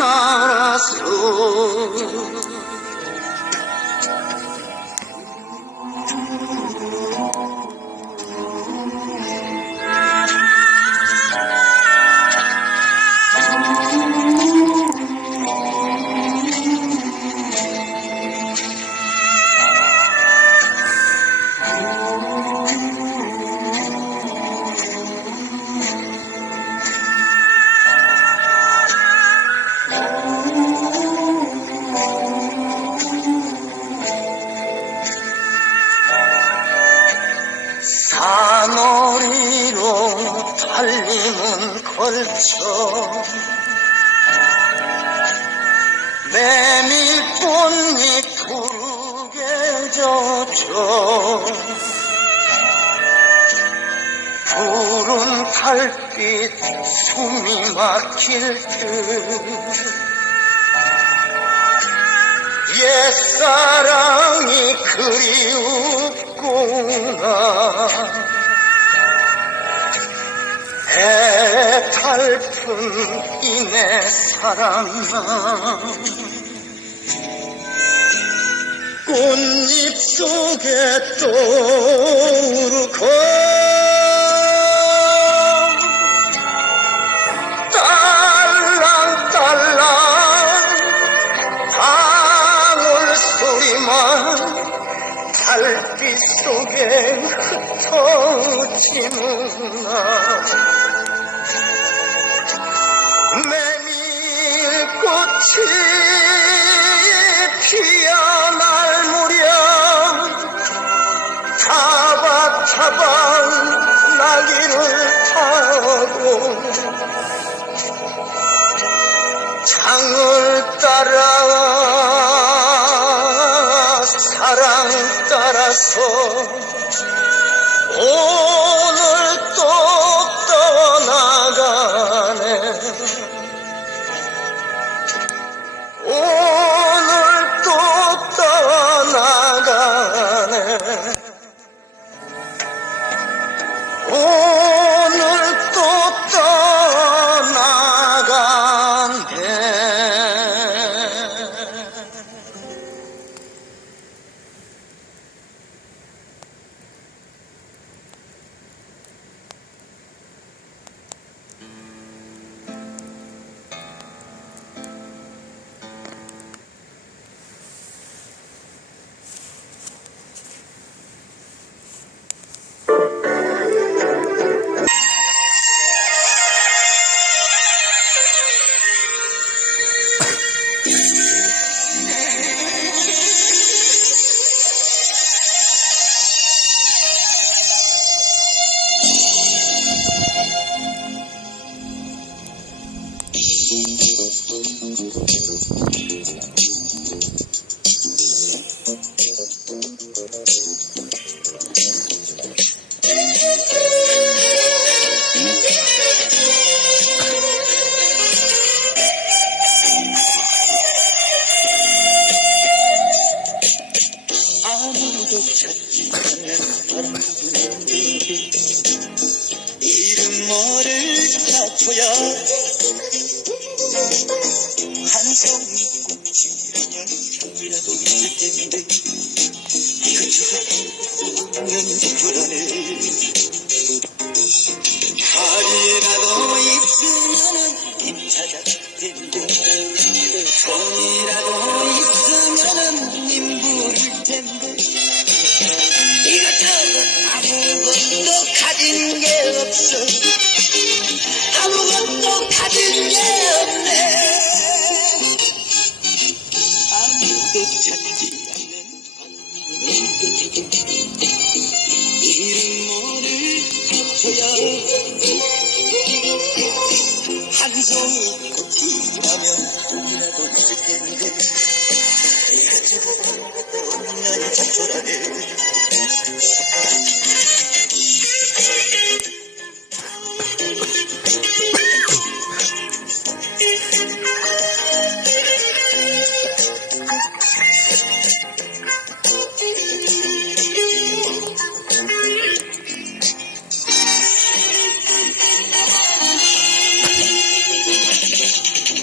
따라서 산오리로 달림은 걸쳐 메밀꽃잎 푸르게 젖죠 푸른 달빛 숨이 막힐 듯 옛사랑이 그리웠구나 애달픈 이내 사랑아 꽃잎 속에 떠오르고 딸랑딸랑 방울소리만 달빛 속에 흩어지는나 메밀꽃이 피어날 무렵 타박타박 나귀를 타고 창을 따라 사랑 따라서 오늘 또 떠나가네 오늘 또 떠나가네 오늘 또 떠나가네 찾지 않는 바람뿐인데 이름 뭐를 다쳐야 한 송이 꽃이라면 향이라도 있을 텐데 그저가 없는 불안해 달이라도 있으면은 잎 찾아갈 텐데 손이라도 있으면은 님 부를 텐데 이것저것 아무것도 가진 게 없어 아무것도 가진 게 없네 아무도 찾지 않는 이름 모를 겹쳐야 한 송이 꽃이라면 꽃이라도 있을 텐데 난 작별하네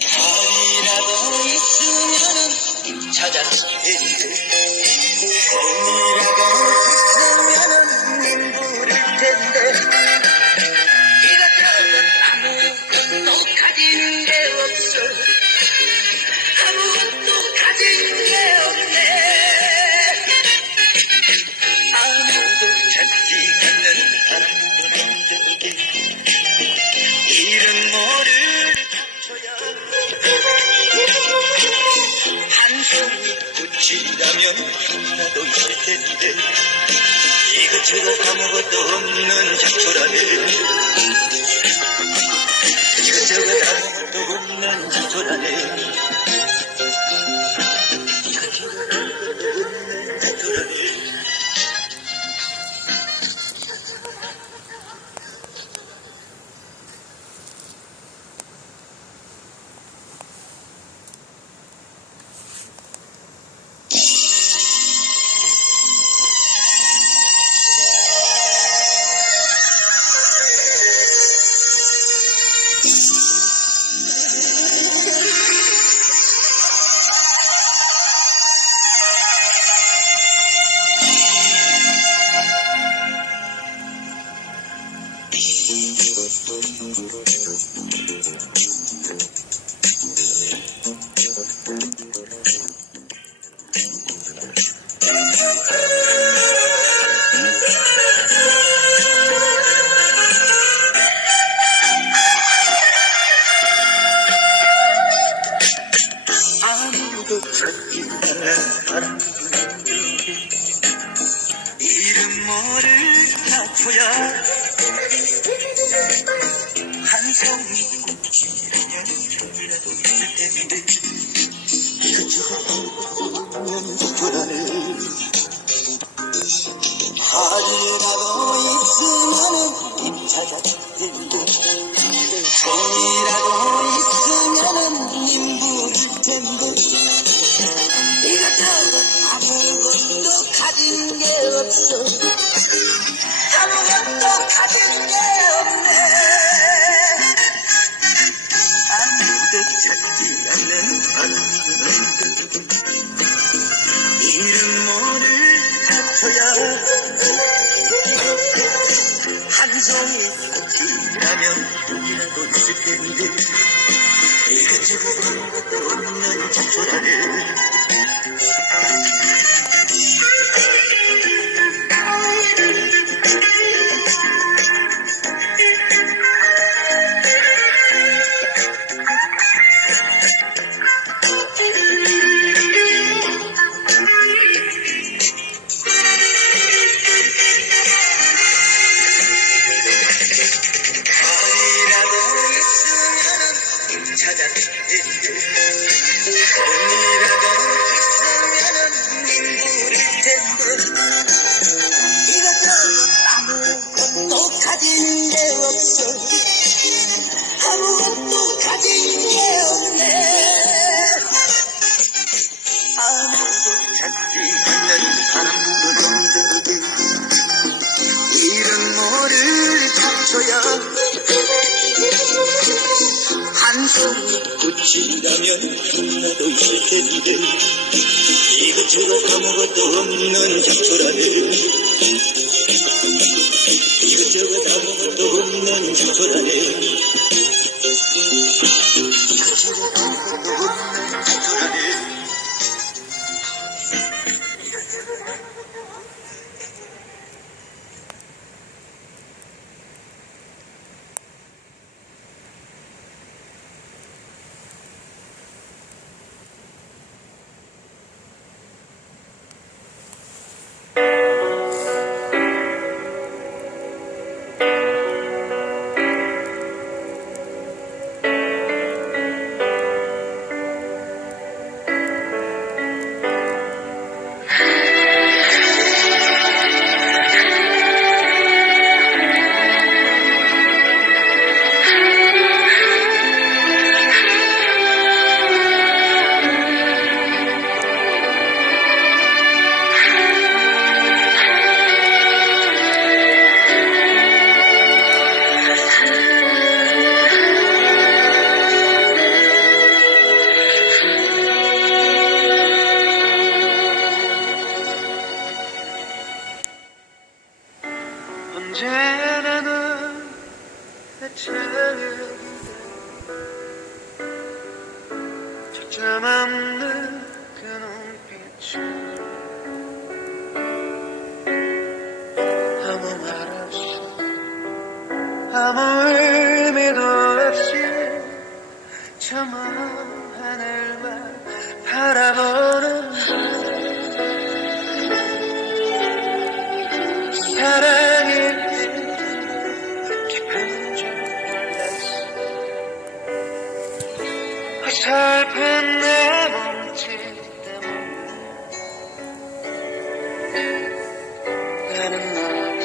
달이라 가진 게 없어 아무것도 가진 게 없네 아무도 찾지 않는 아무런 적이 이런 뭐를 갖춰야 한 송이 꽃이라면 하나도 있을 텐데 이것저것 아무것도 없는 작초라네 이것저것 아무것도 없는 작초라네 이것저것 아무것도 없는 작초라네 아무도 찾지 않는 바람 이름 뭐를 갖춰야 한 송이 꽃이라면 별이라도 있을 텐데 이것저것 없는 작초라네 하루라도 있으면은 님 찾았을 텐데 종이라도 있으면은 님 부를 텐데 이것저것 아무것도 가진 게 없어 아무것도 가진 게 없네 아무도 찾지 않는 아무것도 이름 뭐를 갖춰야 한 송이 꽃이라면 돈이라도 있을 텐데 이것저것 아무것도 없는 작초라네 찾았을 텐데 돈이라도 있으면은 님 부를 텐데 이것저것 아무것도 가진 게 없어 아무것도 가진 게 없네 아무도 찾지 않는 아무런 적이 이런 뭐를 갖춰야 한 송이 꽃이라면 하나도 있을 텐데 이것저것 아무것도 없는 작초라네 이것저것 아무것도 없는 작초라네 이것저것 아무것도 없는 작초라네 틈없는 그 눈빛이 아무 말 없이 아무 의미도 없이 저 먼 하늘만 바라보는 사랑일 때 깊은 줄 몰랐어. 어설픈 내 몸짓 때문에 나는 너의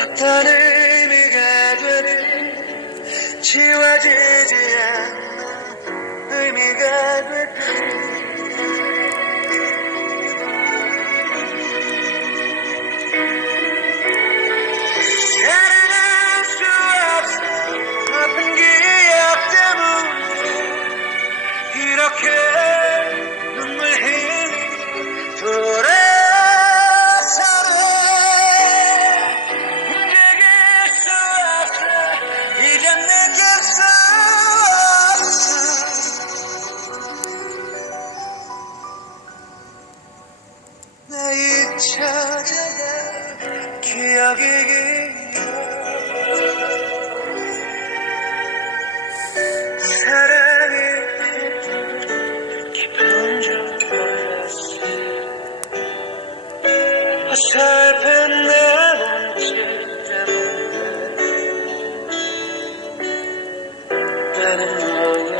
어떤 의미가 되든 지워지지 않는 의미가 되든 사랑할 수 없어 아픈 기억 때문에 이렇게 눈물 흘리니 돌아서네. 움직일 수 없어 이젠 느낄 수 없어. 나 잊혀져가 기억이 길어. 사랑일 때 깊은 줄 몰랐어. 어설픈 내 몸짓 때문에 나는 너에게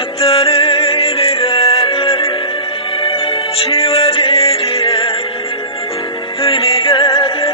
어떤 의미가 되든 지워지지 않는 의미가 되든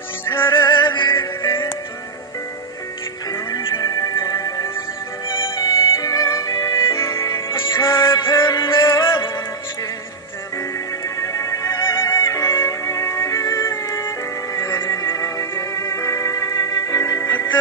사랑일 때도 깊은 줄 몰랐어. 어설픈 내 몸짓 때문에 나는 너에게 어떤